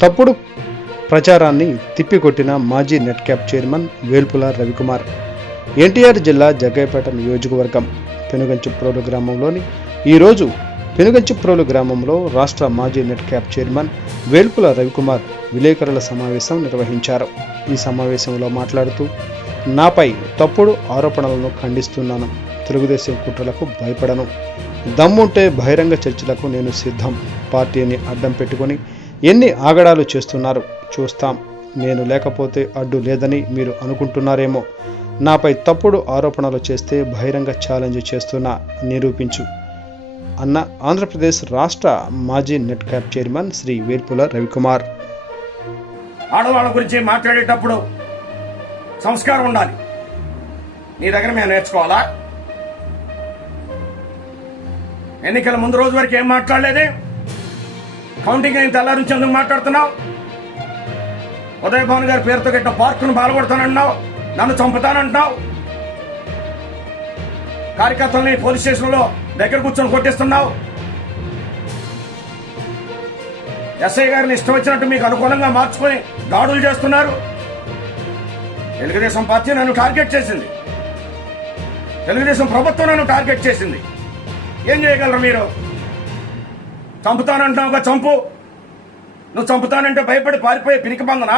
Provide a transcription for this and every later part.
తప్పుడు ప్రచారాన్ని తిప్పికొట్టిన మాజీ NEDCAP chairman Velpula Ravikumar. NTR జిల్లా జగ్గయ్యపేట నియోజకవర్గం పెనుగంచిప్రోలు గ్రామంలోని ఈరోజు పెనుగంచిప్రోలు గ్రామంలో రాష్ట్ర మాజీ నెట్ క్యాప్ చైర్మన్ వేల్పుల రవికుమార్ విలేకరుల సమావేశం నిర్వహించారు. ఈ సమావేశంలో మాట్లాడుతూ, నాపై తప్పుడు ఆరోపణలను ఖండిస్తున్నాను. తెలుగుదేశం కుట్రలకు భయపడను. దమ్ముంటే బహిరంగ చర్చలకు నేను సిద్ధం. పార్టీని అడ్డం పెట్టుకొని ఎన్ని ఆగడాలు చేస్తున్నారు చూస్తాం. నేను లేకపోతే అడ్డు లేదని మీరు అనుకుంటున్నారేమో. నాపై తప్పుడు ఆరోపణలు చేస్తే బహిరంగ ఛాలెంజ్ చేస్తున్నా, నిరూపించు అన్న ఆంధ్రప్రదేశ్ రాష్ట్ర మాజీ నెట్ క్యాప్ చైర్మన్ శ్రీ వేల్పుల రవికుమార్. ఆడవాళ్ళ గురించి మాట్లాడేటప్పుడు సంస్కారం ఉండాలి. నీ దగ్గర మేము నేర్చుకోవాలా? ఎన్నికల ముందు రోజు వరకు ఏం మాట్లాడలేదే? కౌంటింగ్ అయిన తెల్లారి నుంచి ఎందుకు మాట్లాడుతున్నావు? ఉదయ్ భాను గారి పేరుతో గట్ట పార్కును బాలగొడతానంటున్నావు, నన్ను చంపుతానంటున్నావు. కార్యకర్తల్ని పోలీస్ స్టేషన్లో దగ్గర కూర్చొని కొట్టిస్తున్నావు. ఎస్ఐ గారిని ఇష్టం వచ్చినట్టు మీకు అనుకూలంగా మార్చుకొని దాడులు చేస్తున్నారు. తెలుగుదేశం పార్టీ నన్ను టార్గెట్ చేసింది. తెలుగుదేశం ప్రభుత్వం నన్ను టార్గెట్ చేసింది. ఏం చేయగలరు మీరు? చంపుతానంటున్నావుగా, చంపు. నువ్వు చంపుతానంటే భయపడి పారిపోయే పిరికి బందనా?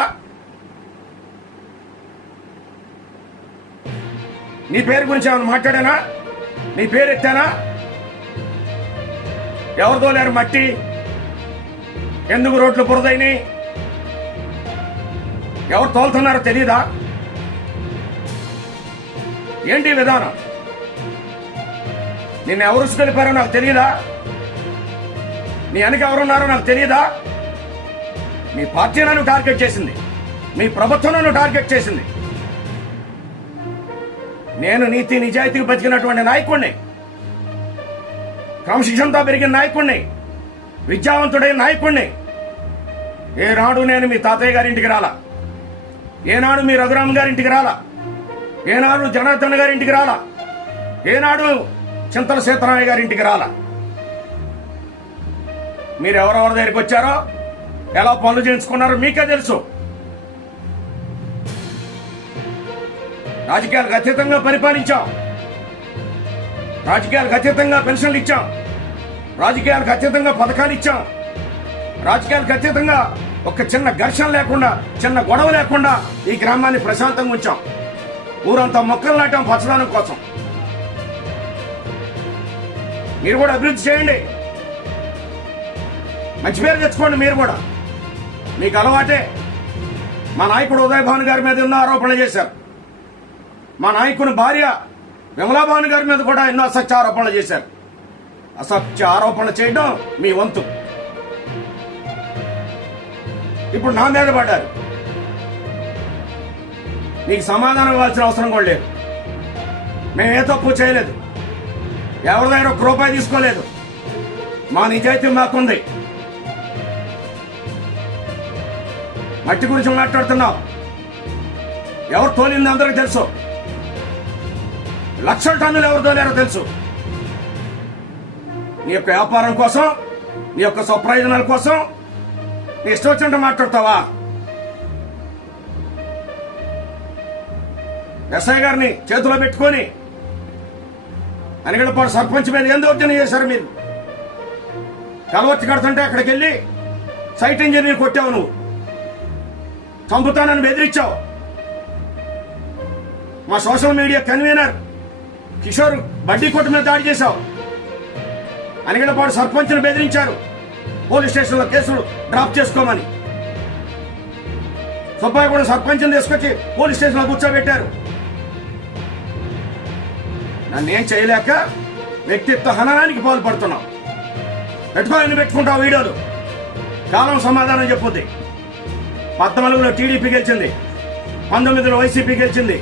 నీ పేరు గురించి ఏమైనా మాట్లాడానా? నీ పేరు ఎత్తానా? ఎవరు తోలేరు మట్టి? ఎందుకు రోడ్లు బురదైనాయి? ఎవరు తోలుతున్నారో తెలీదా? ఏంటి విధానం? నిన్ను ఎవరు ఉసుకెళ్ళిపోయారో నాకు తెలియదా? నీ వెనక ఎవరున్నారో నాకు తెలియదా? మీ పార్టీ నన్ను టార్గెట్ చేసింది, మీ ప్రభుత్వం నన్ను టార్గెట్ చేసింది. నేను నీతి నిజాయితీకి బతికినటువంటి నాయకుడిని, క్రమశిక్షణతో పెరిగిన నాయకుడిని, విద్యావంతుడైన నాయకుడిని. ఏనాడు నేను మీ తాతయ్య గారింటికి రాలా, ఏనాడు మీ రఘురామ్ గారింటికి రాలా, ఏనాడు జనార్దన్ గారింటికి రాలా, ఏనాడు చింతల సీతారామయ్య గారింటికి రాలా. మీరు ఎవరెవరి దగ్గరికి వచ్చారో, ఎలా పనులు చేయించుకున్నారో మీకే తెలుసు. రాజకీయాలకు అతీతంగా పరిపాలించాం, రాజకీయాలకు అతీతంగా పెన్షన్లు ఇచ్చాం, రాజకీయాలకు అతీతంగా పథకాలు ఇచ్చాం, రాజకీయాలకు అతీతంగా ఒక చిన్న ఘర్షణ లేకుండా, చిన్న గొడవ లేకుండా ఈ గ్రామాన్ని ప్రశాంతంగా ఉంచాం. ఊరంతా మొక్కలు నాటాం పచ్చదనం కోసం. మీరు కూడా అభివృద్ధి చేయండి, మంచి పేరు తెచ్చుకోండి. మీరు కూడా, మీకు అలవాటే. మా నాయకుడు ఉదయ్ భాను గారి మీద ఎన్నో ఆరోపణలు చేశారు. మా నాయకుని భార్య విమలాభాను గారి మీద కూడా ఎన్నో అసత్య ఆరోపణలు చేశారు. అసత్య ఆరోపణలు చేయడం మీ వంతు. ఇప్పుడు నా మీద పడ్డారు. నీకు సమాధానం ఇవ్వాల్సిన అవసరం కూడా లేదు. మేమే తప్పు చేయలేదు, ఎవరి దగ్గర ఒక్క రూపాయి తీసుకోలేదు. మా నిజాయితీ మాకుంది. మట్టి గురించి మాట్లాడుతున్నావు. ఎవరు తోలింది అందరికీ తెలుసు. లక్షల టన్నులు ఎవరు తోలారో తెలుసు. నీ యొక్క వ్యాపారం కోసం, నీ యొక్క స్వప్రయోజనాల కోసం నీ ఇష్టం వచ్చినట్టు మాట్లాడతావా? ఎస్ఐ గారిని చేతిలో పెట్టుకొని అనిగడపాడు సర్పంచ్ మీద ఏం దౌర్జన్యం చేశారు మీరు? కలవచ్చి కడుతుంటే అక్కడికి వెళ్ళి సైట్ ఇంజనీర్ కొట్టావు. నువ్వు చంపుతానని బెదిరించావు. మా సోషల్ మీడియా కన్వీనర్ కిషోర్ బడ్డీ కొట్టు మీద దాడి చేశావు. అనిగడపాడు సర్పంచ్ను బెదిరించారు పోలీస్ స్టేషన్లో కేసులు డ్రాప్ చేసుకోమని. సుబ్బాయి కూడా సర్పంచ్ని తీసుకొచ్చి పోలీస్ స్టేషన్లో కూర్చోబెట్టారు. నన్నేం చేయలేక వ్యక్తిత్వ హననానికి పాల్పడుతున్నావు. పెట్టుకుంటావు వీడియోలు. కాలం సమాధానం చెప్పుద్ది. 14లో టీడీపీ గెలిచింది, 19లో వైసీపీ గెలిచింది,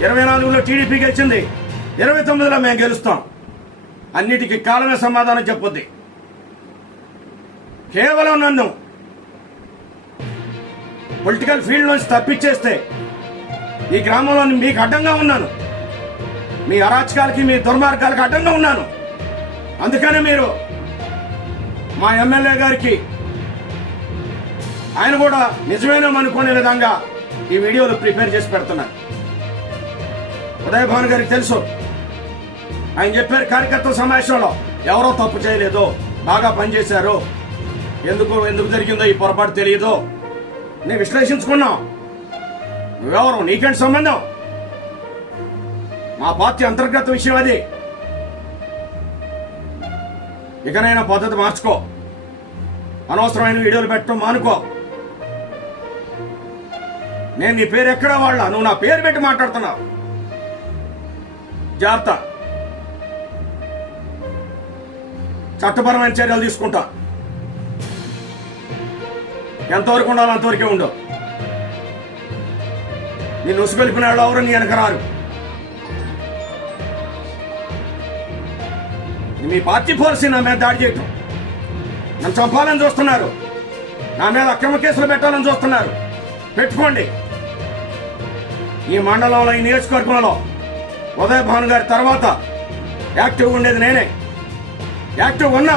24లో టీడీపీ గెలిచింది, 29లో మేము గెలుస్తాం. అన్నిటికీ కాలమే సమాధానం చెప్పుద్ది. కేవలం నన్ను పొలిటికల్ ఫీల్డ్ నుంచి తప్పించేస్తే ఈ గ్రామంలో మీకు అడ్డంగా ఉన్నాను. మీ అరాచకాలకి, మీ దుర్మార్గాలకి అడ్డంగా ఉన్నాను. అందుకనే మీరు మా ఎమ్మెల్యే గారికి ఆయన కూడా నిజమేనో అనుకునే విధంగా ఈ వీడియోలు ప్రిపేర్ చేసి పెడుతున్నారు. ఉదయ్ భాను గారికి తెలుసు, ఆయన చెప్పారు కార్యకర్తల సమావేశంలో ఎవరో తప్పు చేయలేదు, బాగా పనిచేశారు, ఎందుకు జరిగిందో ఈ పొరపాటు తెలియదు. నేను విశ్లేషించుకున్నాం. నువ్వెవరు, నీకేంటి సంబంధం? మా పార్టీ అంతర్గత విషయం అది. ఇకనైనా పద్ధతి మార్చుకో, అనవసరమైన వీడియోలు పెట్టడం మానుకో. నేను నీ పేరు ఎక్కడా వాళ్ళ, నువ్వు నా పేరు పెట్టి మాట్లాడుతున్నావు. జాగ్రత్త, చట్టపరమైన చర్యలు తీసుకుంటా. ఎంతవరకు ఉండాలో అంతవరకే ఉండవు. నిన్ను ఉసుగొలిపిన వాళ్ళు ఎవరు నీ వెనక రారు. మీ పార్టీ పాలసీ నా మీద దాడి చేయటం, నన్ను చంపాలని చూస్తున్నారు, నా మీద అక్రమ కేసులు పెట్టాలని చూస్తున్నారు. పెట్టుకోండి. ఈ మండలంలో, ఈ నియోజకవర్గంలో ఉదయ్ భాను గారి తర్వాత యాక్టివ్ ఉండేది నేనే. యాక్టివ్ ఉన్నా,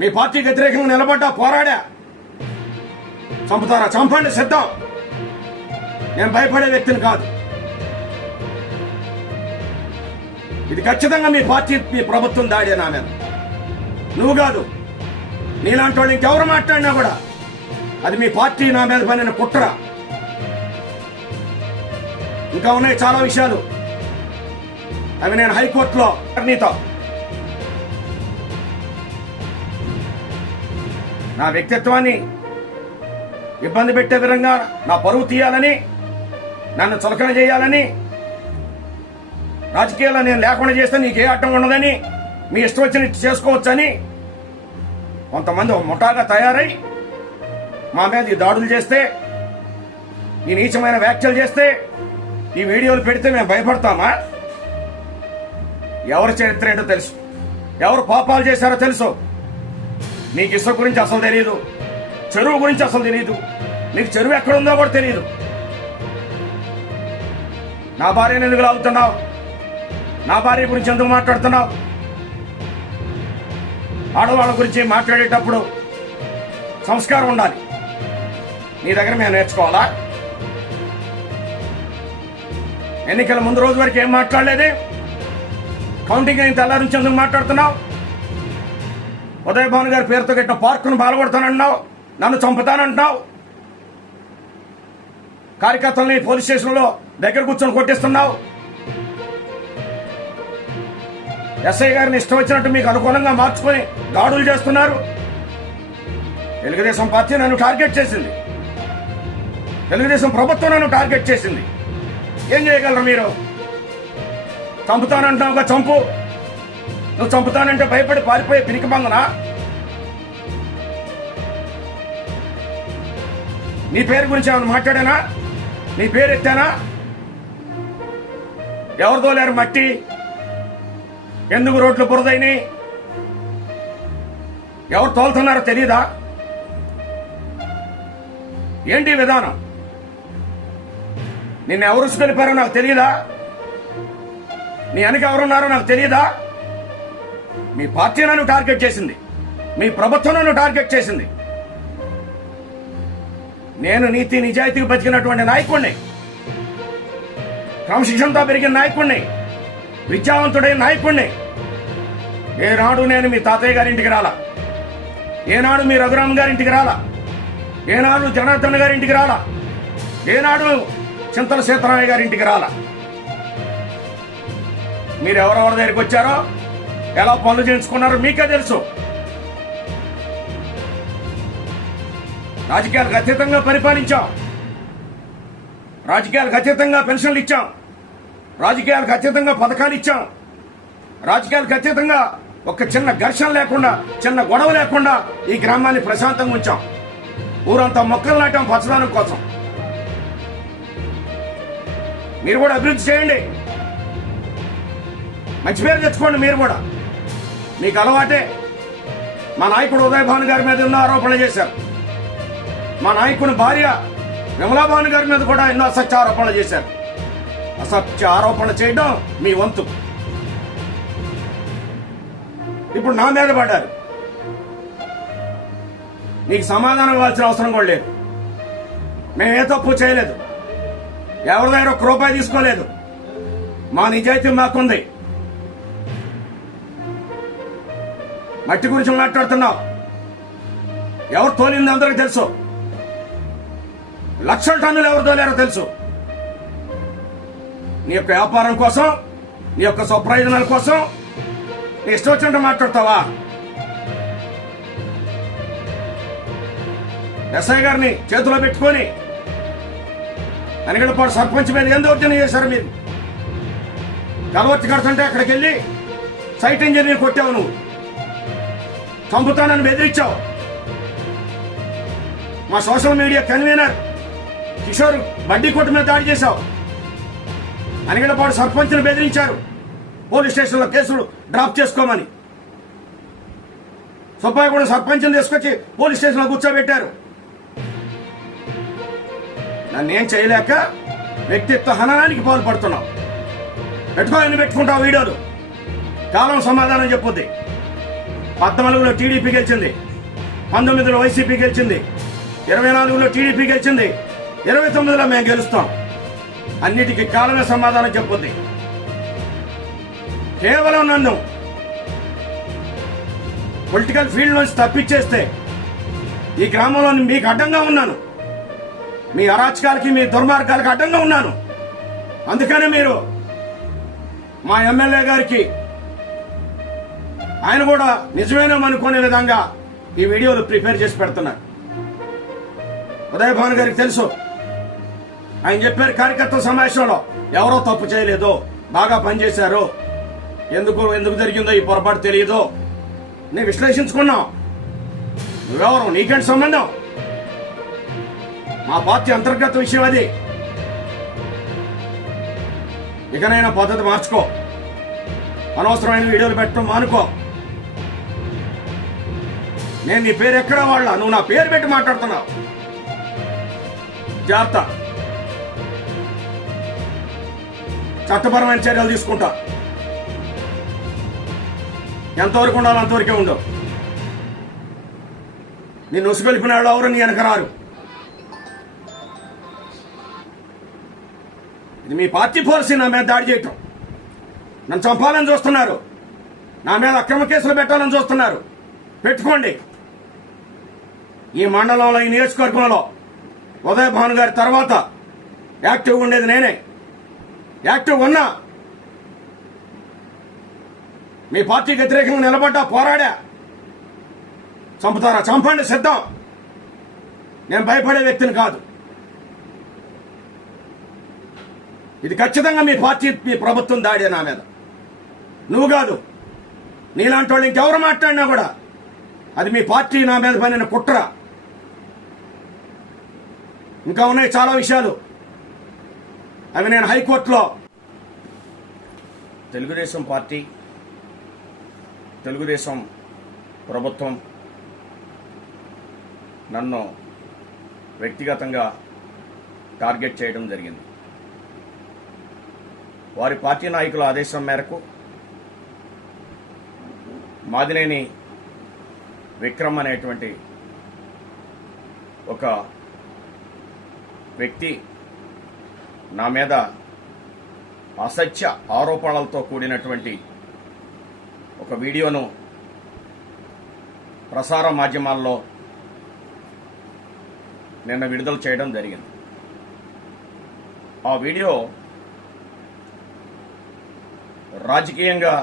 మీ పార్టీకి వ్యతిరేకంగా నిలబడ్డా, పోరాడా. చంపుతారా? చంపండి, సిద్ధం. నేను భయపడే వ్యక్తిని కాదు. ఇది ఖచ్చితంగా మీ పార్టీ, మీ ప్రభుత్వం దాడే నా మీద. నువ్వు కాదు, నీలాంటి వాళ్ళు ఇంకెవరు మాట్లాడినా కూడా అది మీ పార్టీ నా మీద పనిన కుట్ర. ఇంకా ఉన్నాయి చాలా విషయాలు, అవి నేను హైకోర్టులో నీతో నా వ్యక్తిత్వాన్ని ఇబ్బంది పెట్టే విధంగా నా పరువు తీయాలని, నన్ను చులకన చేయాలని, రాజకీయాల్లో నేను లేకుండా చేస్తే నీకే అడ్డం ఉండదని, మీ ఇష్టం వచ్చినట్టు చేసుకోవచ్చని కొంతమంది ముఠాగా తయారై మా మీద ఈ దాడులు చేస్తే, ఈ నీచమైన వ్యాఖ్యలు చేస్తే, ఈ వీడియోలు పెడితే మేము భయపడతామా? ఎవరి చరిత్ర ఏంటో తెలుసు, ఎవరు పాపాలు చేశారో తెలుసు. నీకు ఇసుక గురించి అసలు తెలియదు, చెరువు గురించి అసలు తెలియదు, నీకు చెరువు ఎక్కడుందో కూడా తెలియదు. నా భార్యను ఎందుకు లాగుతున్నావు? నా భార్య గురించి ఎందుకు మాట్లాడుతున్నావు? ఆడవాళ్ళ గురించి మాట్లాడేటప్పుడు సంస్కారం ఉండాలి. నీ దగ్గర మేము నేర్చుకోవాలా? ఎన్నికల ముందు రోజు వరకు ఏం మాట్లాడలేదే? కౌంటింగ్ అయిన తెల్లారి నుంచి ఎందుకు మాట్లాడుతున్నావు? ఉదయ్ భాను గారి పేరుతో కట్టిన పార్కును బాలగొడతానంటున్నావు, నన్ను చంపుతానంటున్నావు. కార్యకర్తల్ని పోలీస్ స్టేషన్లో దగ్గర కూర్చొని కొట్టిస్తున్నావు. ఎస్ఐ గారిని ఇష్టం వచ్చినట్టు మీకు అనుకూలంగా మార్చుకొని దాడులు చేస్తున్నారు. తెలుగుదేశం పార్టీ నన్ను టార్గెట్ చేసింది, తెలుగుదేశం ప్రభుత్వం నన్ను టార్గెట్ చేసింది. ఏం చేయగలరు మీరు? చంపుతానంటున్నావుగా, చంపు. నువ్వు చంపుతానంటే భయపడి పారిపోయే పిరికి బందనా? నీ పేరు గురించి ఏమైనా మాట్లాడానా? నీ పేరు ఎత్తానా? ఎవరు తోలేరు మట్టి? ఎందుకు రోడ్లు బురదైనాయి? ఎవరు తోలుతున్నారో తెలీదా? ఏంటి విధానం? నిన్ను ఎవరు కలిపారో నాకు తెలియదా? నీ వెనక ఎవరున్నారో నాకు తెలియదా? మీ పార్టీ నన్ను టార్గెట్ చేసింది, మీ ప్రభుత్వం నన్ను టార్గెట్ చేసింది. నేను నీతి నిజాయితీకి బతికినటువంటి నాయకుడిని, క్రమశిక్షణతో పెరిగిన నాయకుడిని, విద్యావంతుడైన నాయకుడిని. ఏనాడు నేను మీ తాతయ్య గారింటికి రాలా, ఏనాడు మీ రఘురామ్ గారింటికి రాలా, ఏనాడు జనార్దన్ గారింటికి రాలా, ఏనాడు చింతల సీతారామయ్య గారింటికి రాలా. మీరు ఎవరెవరి దగ్గరికి వచ్చారో, ఎలా పనులు చేయించుకున్నారో మీకే తెలుసు. రాజకీయాలకు అతీతంగా పరిపాలించాం, రాజకీయాలకు అతీతంగా పెన్షన్లు ఇచ్చాం, రాజకీయాలకు అతీతంగా పథకాలు ఇచ్చాం, రాజకీయాలకు అతీతంగా ఒక చిన్న ఘర్షణ లేకుండా, చిన్న గొడవ లేకుండా ఈ గ్రామాన్ని ప్రశాంతంగా ఉంచాం. ఊరంతా మొక్కలు నాటాం పచ్చదనం కోసం. మీరు కూడా అభివృద్ధి చేయండి, మంచి పేరు తెచ్చుకోండి. మీరు కూడా, మీకు అలవాటే. మా నాయకుడు ఉదయ్ భాను గారి మీద ఎన్నో ఆరోపణలు చేశారు. మా నాయకుని భార్య విమలా భాను గారి మీద కూడా ఎన్నో అసత్య ఆరోపణలు చేశారు. అసత్య ఆరోపణ చేయడం మీ వంతు. ఇప్పుడు నా మీద పడ్డారు. నీకు సమాధానం ఇవ్వాల్సిన అవసరం కూడా లేదు. మేము ఏ తప్పు చేయలేదు, ఎవరి దగ్గర ఒక్క రూపాయి తీసుకోలేదు. మా నిజాయితీ మాకుంది. మట్టి గురించి మాట్లాడుతున్నావు. ఎవరు తోలింది అందరికి తెలుసు. లక్షల టన్నులు ఎవరు తోలారో తెలుసు. నీ యొక్క వ్యాపారం కోసం, నీ యొక్క స్వప్రయోజనాల కోసం నీ ఇష్టం వచ్చినట్టు మాట్లాడతావా? ఎస్ఐ గారిని చేతిలో పెట్టుకొని అనిగడపాడు సర్పంచ్ మీద ఏం దౌర్జన్యం చేశారు మీరు? కలవర్తి కడుతుంటే అక్కడికి వెళ్ళి సైట్ ఇంజనీర్ కొట్టావు, నువ్వు చంపుతానని బెదిరించావు. మా సోషల్ మీడియా కన్వీనర్ కిషోర్ బడ్డీ కొట్టు మీద దాడి చేశావు. అనిగడపాడు సర్పంచ్ని బెదిరించారు పోలీస్ స్టేషన్లో కేసులు డ్రాప్ చేసుకోమని. సుబ్బాయి కూడా సర్పంచ్ని తీసుకొచ్చి పోలీస్ స్టేషన్లో కూర్చోబెట్టారు. నన్నేం చేయలేక వ్యక్తిత్వ హననానికి పాల్పడుతున్నావు. పెట్టుకోవాలని పెట్టుకుంటావు వీడియోలు. కాలం సమాధానం చెప్పుద్ది. 14లో టీడీపీ గెలిచింది, 19లో వైసీపీ గెలిచింది, 24లో టీడీపీ గెలిచింది, 29లో మేము గెలుస్తాం. అన్నిటికీ కాలమే సమాధానం చెప్పుద్ది. కేవలం నన్ను పొలిటికల్ ఫీల్డ్ నుంచి తప్పించేస్తే ఈ గ్రామంలో మీకు అడ్డంగా ఉన్నాను. మీ అరాచకాలకి, మీ దుర్మార్గాలకి అడ్డంగా ఉన్నాను. అందుకనే మీరు మా ఎమ్మెల్యే గారికి ఆయన కూడా నిజమేననుకునే విధంగా ఈ వీడియోలు ప్రిపేర్ చేసి పెడుతున్నారు. ఉదయ్ భాను గారికి తెలుసు. ఆయన చెప్పారు కార్యకర్తల సమావేశంలో ఎవరో తప్పు చేయలేదు, బాగా పనిచేశారు, ఎందుకు జరిగిందో ఈ పొరపాటు తెలియదు. నేను విశ్లేషించుకున్నాం. నువ్వెవరు? నీకేంటి సంబంధం? మా పార్టీ అంతర్గత విషయం అది. ఇకనైనా పద్ధతి మార్చుకో. అనవసరమైన వీడియోలు పెట్టడం మానుకో. నేను నీ పేరు ఎక్కడా వాళ్ళ, నువ్వు నా పేరు పెట్టి మాట్లాడుతున్నావు. జాగ్రత్త. చట్టపరమైన చర్యలు తీసుకుంటా. ఎంతవరకు ఉండాలో అంతవరకే ఉండవు. నిన్ను ఉసుగొలిపిన వాళ్ళు ఎవరు నీ వెనక రారు. ఇది మీ పార్టీ పాలసీ. నా మీద దాడి చేయటం, నన్ను చంపాలని చూస్తున్నారు, నా మీద అక్రమ కేసులు పెట్టాలని చూస్తున్నారు. పెట్టుకోండి. ఈ మండలంలో, ఈ నియోజకవర్గంలో ఉదయ్ భాను గారి తర్వాత యాక్టివ్గా ఉండేది నేనే. యాక్టివ్గా ఉన్నా. మీ పార్టీకి వ్యతిరేకంగా నిలబడ్డా, పోరాడా. చంపుతారా? చంపండి, సిద్ధం. నేను భయపడే వ్యక్తిని కాదు. ఇది ఖచ్చితంగా మీ పార్టీ, మీ ప్రభుత్వం దాడి నా మీద. నువ్వు కాదు, నీలాంటి వాళ్ళు ఇంకెవరు మాట్లాడినా కూడా అది మీ పార్టీ నా మీద పనిన కుట్ర. ఇంకా ఉన్నాయి చాలా విషయాలు. అవి నేను హైకోర్టులో. తెలుగుదేశం పార్టీ, తెలుగుదేశం ప్రభుత్వం నన్ను వ్యక్తిగతంగా టార్గెట్ చేయడం జరిగింది. వారి పార్టీ నాయకుల ఆదేశం మేరకు మాదినేని విక్రమ్ అనేటువంటి ఒక వ్యక్తి నా మీద అసత్య ఆరోపణలతో కూడినటువంటి ఒక వీడియోను ప్రసార మాధ్యమాల్లో నిన్న విడుదల చేయడం జరిగింది. ఆ వీడియో రాజకీయంగా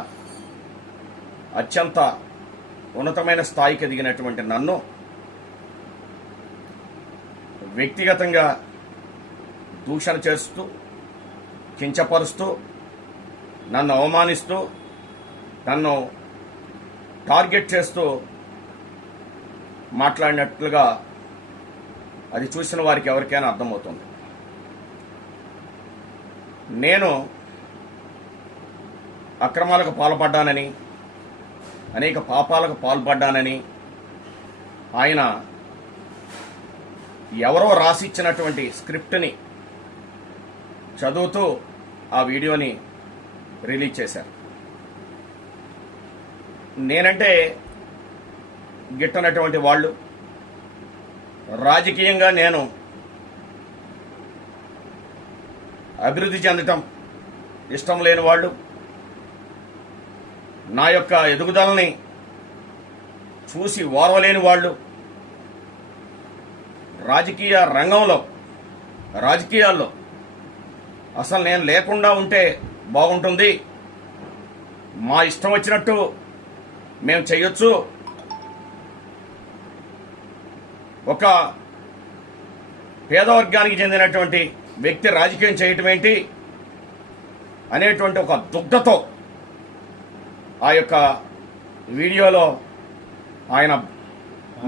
అత్యంత ఉన్నతమైన స్థాయికి ఎదిగినటువంటి నన్ను వ్యక్తిగతంగా దూషణ చేస్తూ, కించపరుస్తూ, నన్ను అవమానిస్తూ, నన్ను టార్గెట్ చేస్తూ మాట్లాడినట్లుగా అది చూసిన వారికి ఎవరికైనా అర్థమవుతుంది. నేను అక్రమాలకు పాల్పడ్డానని, అనేక పాపాలకు పాల్పడ్డానని ఆయన ఎవరో రాసిచ్చినటువంటి స్క్రిప్ట్ని చదువుతూ ఆ వీడియోని రిలీజ్ చేశారు. నేనంటే గిట్టనటువంటి వాళ్ళు, రాజకీయంగా నేను అభివృద్ధి చెందటం ఇష్టం లేని వాళ్ళు, నా యొక్క ఎదుగుదలని చూసి ఓర్వలేని వాళ్ళు రాజకీయ రంగంలో, రాజకీయాల్లో అసలు నేను లేకుండా ఉంటే బాగుంటుంది, మా ఇష్టం వచ్చినట్టు మేము చేయొచ్చు, ఒక పేదవర్గానికి చెందినటువంటి వ్యక్తి రాజకీయం చేయటం ఏంటి అనేటువంటి ఒక దుగ్ధతో ఆ యొక్క వీడియోలో ఆయన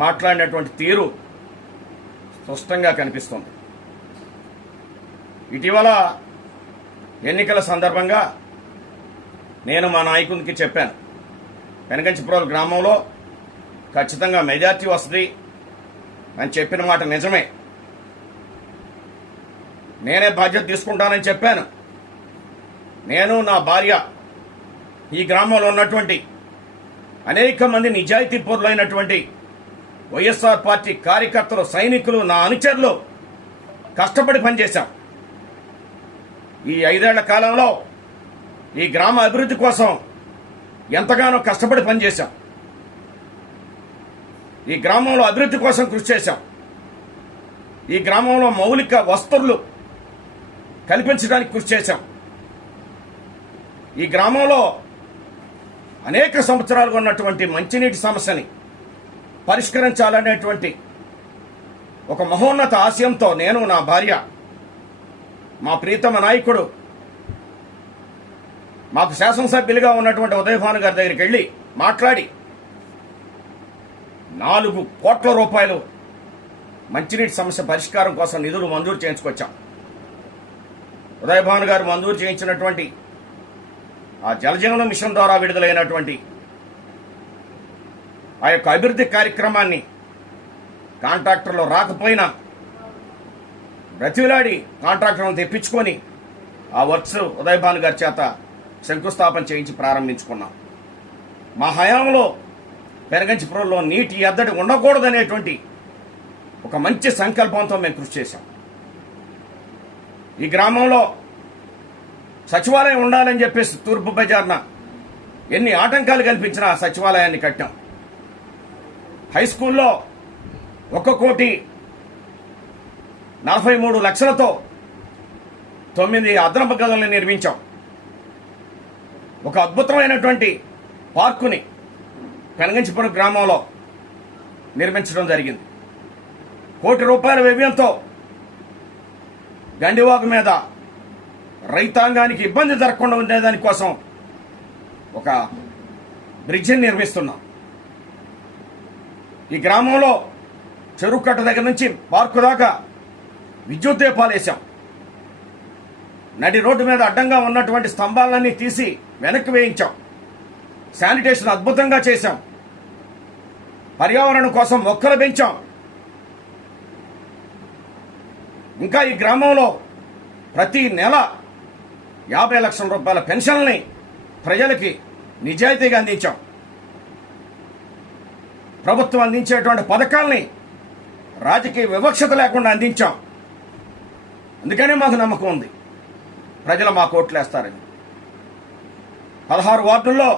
మాట్లాడినటువంటి తీరు స్పష్టంగా కనిపిస్తుంది. ఇటీవల ఎన్నికల సందర్భంగా నేను మా నాయకునికి చెప్పాను, పెనగంచిప్రోలు గ్రామంలో ఖచ్చితంగా మెజార్టీ వస్తుంది అని చెప్పిన మాట నిజమే. నేనే బాధ్యత తీసుకుంటానని చెప్పాను. నేను, నా భార్య, ఈ గ్రామంలో ఉన్నటువంటి అనేక మంది నిజాయితీ పరులైనటువంటి వైఎస్ఆర్ పార్టీ కార్యకర్తలు, సైనికులు, నా అనుచరులు కష్టపడి పనిచేశాం. ఈ 5 ఏళ్ల కాలంలో ఈ గ్రామ అభివృద్ధి కోసం ఎంతగానో కష్టపడి పనిచేశాం. ఈ గ్రామంలో అభివృద్ధి కోసం కృషి చేశాం. ఈ గ్రామంలో మౌలిక వసతులు కల్పించడానికి కృషి చేశాం. ఈ గ్రామంలో అనేక సంవత్సరాలుగా ఉన్నటువంటి మంచినీటి సమస్యని పరిష్కరించాలనేటువంటి ఒక మహోన్నత ఆశయంతో నేను, నా భార్య, మా ప్రీతమ నాయకుడు, మాకు శాసనసభ్యులుగా ఉన్నటువంటి ఉదయభాను గారి దగ్గరికి వెళ్ళి మాట్లాడి 4 కోట్ల రూపాయలు మంచినీటి సమస్య పరిష్కారం కోసం నిధులు మంజూరు చేయించుకొచ్చాం. ఉదయభాను గారు మంజూరు చేయించినటువంటి ఆ జలజీవన మిషన్ ద్వారా విడుదలైనటువంటి ఆ యొక్క అభివృద్ధి కార్యక్రమాన్ని కాంట్రాక్టర్లు రాకపోయినా బ్రతిలాడి కాంట్రాక్టర్లను తెప్పించుకొని ఆ వర్క్స్ ఉదయభాను గారి చేత శంకుస్థాపన చేయించి ప్రారంభించుకున్నాం. మా హయాంలో పెనగంచిప్రోలులో నీటి ఎద్దడి ఉండకూడదనేటువంటి ఒక మంచి సంకల్పంతో మేము కృషి చేశాం. ఈ గ్రామంలో సచివాలయం ఉండాలని చెప్పేసి తూర్పు బజార్న ఎన్ని ఆటంకాలు కల్పించినా ఆ సచివాలయాన్ని కట్టాం. హై స్కూల్లో 1,43,00,000తో 9 అదనపు గదులను నిర్మించాం. ఒక అద్భుతమైనటువంటి పార్కుని పెనగంచిపురం గ్రామంలో నిర్మించడం జరిగింది. ₹1 కోటి వ్యయంతో గండివాగు మీద రైతాంగానికి ఇబ్బంది జరగకుండా ఉండేదాని కోసం ఒక బ్రిడ్జిని నిర్మిస్తున్నాం. ఈ గ్రామంలో చెరువు కట్ట దగ్గర నుంచి పార్కు దాకా విద్యుత్ దీపాలు వేశాం. నడి రోడ్డు మీద అడ్డంగా ఉన్నటువంటి స్తంభాలన్నీ తీసి వెనక్కి వేయించాం. శానిటేషన్ అద్భుతంగా చేశాం. పర్యావరణం కోసం మొక్కలు పెంచాం. ఇంకా ఈ గ్రామంలో ప్రతి నెల 50 లక్షల రూపాయల పెన్షన్లని ప్రజలకి నిజాయితీగా అందించాం. ప్రభుత్వం అందించేటువంటి పథకాల్ని రాజకీయ వివక్షత లేకుండా అందించాం. అందుకనే మాకు నమ్మకం ఉంది, ప్రజలు మాకు ఓట్లేస్తారని. 16 వార్డుల్లో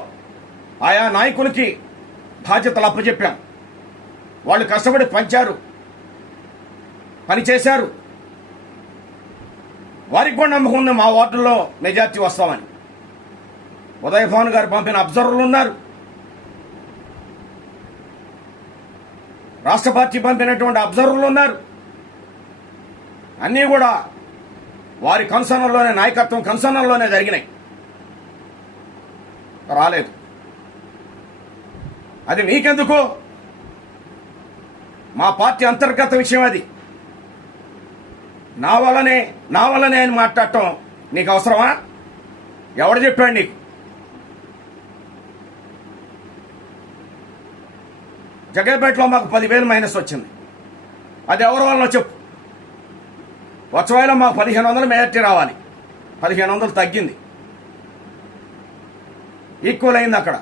ఆయా నాయకులకి బాధ్యతలు అప్పచెప్పాం. వాళ్ళు కష్టపడి పనిచేశారు. వారికి కూడా నమ్మకం ఉంది మా వార్డుల్లో మెజార్టీ వస్తామని. ఉదయభాను గారు పంపిన అబ్జర్వర్లు ఉన్నారు, రాష్ట్ర పార్టీ పంపినటువంటి అబ్జర్వర్లు ఉన్నారు. అన్నీ కూడా వారి కన్సర్న్లోనే, నాయకత్వం కన్సర్న్లోనే జరిగినాయి. రాలేదు. అది మీకెందుకు? మా పార్టీ అంతర్గత విషయం అది. నా వల్లనే అని మాట్లాడటం నీకు అవసరమా? ఎవడు చెప్పాడు నీకు? జగ్గైపేటలో మాకు 10,000 మైనస్ వచ్చింది. అది ఎవరి వల్ల చెప్పు. వచ్చవేళ మాకు 1,500 మెజార్టీ రావాలి. 1,500 తగ్గింది, ఈక్వల్ అయింది అక్కడ.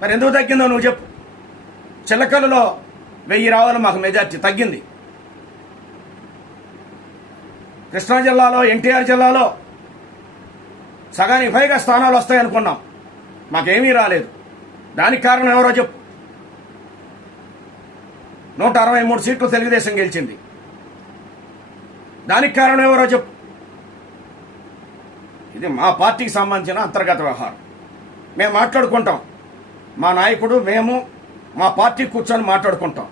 మరి ఎందుకు తగ్గిందో నువ్వు చెప్పు. చిల్లకల్లులో 1000 రావాలి, మాకు మెజార్టీ తగ్గింది. కృష్ణా జిల్లాలో, ఎన్టీఆర్ జిల్లాలో సగానికి పైగా స్థానాలు వస్తాయనుకున్నాం, మాకేమీ రాలేదు. దానికి కారణం ఎవరో చెప్పు. 163 సీట్లు తెలుగుదేశం గెలిచింది. దానికి కారణం ఎవరో చెప్పు. ఇది మా పార్టీకి సంబంధించిన అంతర్గత వ్యవహారం. మేము మాట్లాడుకుంటాం, మా నాయకుడు, మేము, మా పార్టీ కూర్చొని మాట్లాడుకుంటాం.